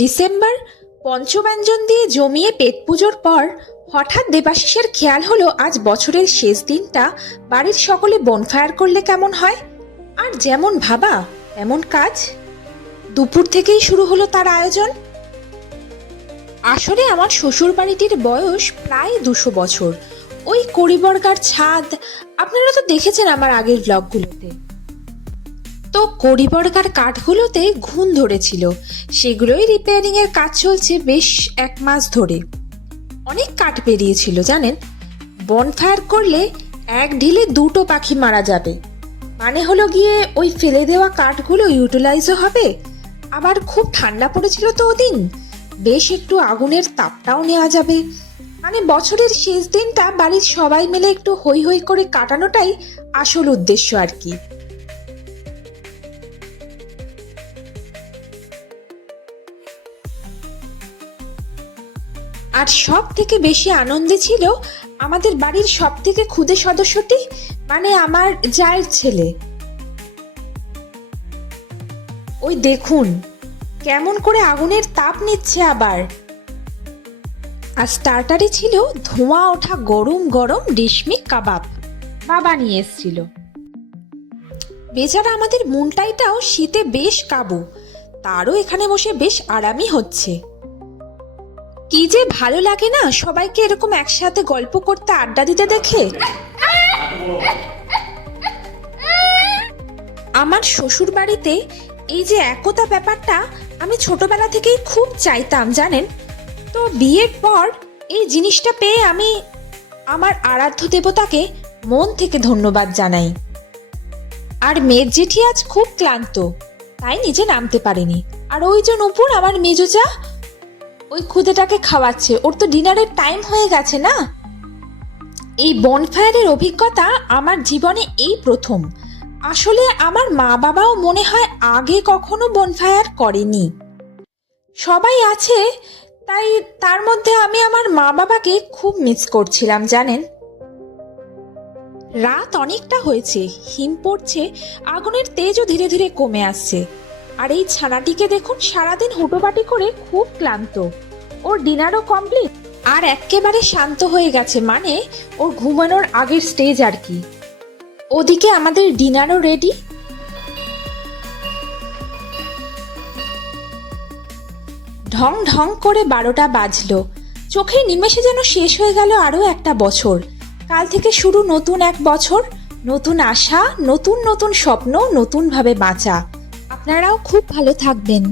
December পঞ্চব্যঞ্জন দিয়ে জমিয়ে পেট পুজোর পর হঠাৎ দেবাশিসের খেয়াল হলো আজ বছরের শেষ দিনটা বাড়ির সকলে বনফায়ার করলে কেমন হয়। আর যেমন ভাবা তেমন কাজ। দুপুর থেকেই শুরু হলো তার আয়োজন। আসলে আমার শ্বশুর বাড়িটির বয়স প্রায় 200 বছর। ওই কড়িবর্গার ছাদ আপনারা তো দেখেছেন আমার আগের ব্লগগুলোতে। তো কড়িবর্গার কাঠগুলোতে ঘুণ ধরেছিল, সেগুলোই রিপেয়ারিং এর কাজ চলছে বেশ 1 মাস ধরে। অনেক কাঠ বেরিয়েছিল জানেন। বনফায়ার করলে এক ঢিলে 2টো পাখি মারা যাবে। মানে হলো গিয়ে ওই ফেলে দেওয়া কাঠগুলো ইউটিলাইজও হবে, আবার খুব ঠান্ডা পড়েছিল তো ওদিন, বেশ একটু আগুনের তাপটাও নেওয়া যাবে। মানে বছরের শেষ দিনটা বাড়ির সবাই মিলে একটু হই হই করে কাটানোটাই আসল উদ্দেশ্য আর কি। আর সব থেকে বেশি আনন্দে ছিল আমাদের বাড়ির সব থেকে ক্ষুদে সদস্যটি, মানে আমার জায়ের ছেলে। ওই দেখুন কেমন করে আগুনের তাপ নিচ্ছে আবার। আর স্টার্টারে ছিল ধোঁয়া ওঠা গরম গরম রেশমি কাবাব, বাবা নিয়ে এসেছিল। বেচারা আমাদের মুনটাইটাও শীতে বেশ কাবু, তারও এখানে বসে বেশ আরামই হচ্ছে। কি যে ভালো লাগে না সবাইকে এরকম একসাথে গল্প করতে, আড্ডা দিতে দেখে। আমার শ্বশুর বাড়িতে এই যে একতা ব্যাপারটা আমি ছোটবেলা থেকেই খুব চাইতাম জানেন। তো বিয়ের পর এই জিনিসটা পেয়ে আমি আমার আরাধ্য দেবতাকে মন থেকে ধন্যবাদ জানাই। আর মেয়ের জেঠি আজ খুব ক্লান্ত, তাই নিচে নামতে পারেনি। আর ওই যে নূপুর আমার মেজোজা, ওই ক্ষুদেটাকে খাওয়াচ্ছে, ওর তো ডিনারের টাইম হয়ে গেছে না। এই বনফায়ারের অভিজ্ঞতা আমার জীবনে এই প্রথম। আসলে আমার মা বাবাও মনে হয় আগে কখনো বনফায়ার করেনি। সবাই আছে তাই তার মধ্যে আমি আমার মা বাবাকে খুব মিস করছিলাম জানেন। রাত অনেকটা হয়েছে, হিম পড়ছে, আগুনের তেজও ধীরে ধীরে কমে আসছে। আর এই ছানাটিকে দেখুন সারাদিন হুটোপাটি করে খুব ক্লান্ত। ওর ডিনারও কমপ্লিট আর একেবারে শান্ত হয়ে গেছে, মানে ওর ঘুমানোর আগের স্টেজ আর কি। ওদিকে আমাদের ডিনারও রেডি। ঢং ঢং করে 12টা বাজলো। চোখের নিমেষে যেন শেষ হয়ে গেল আরও একটা বছর। কাল থেকে শুরু নতুন এক বছর, নতুন আশা, নতুন নতুন স্বপ্ন, নতুনভাবে বাঁচা। আপনারাও খুব ভালো থাকবেন।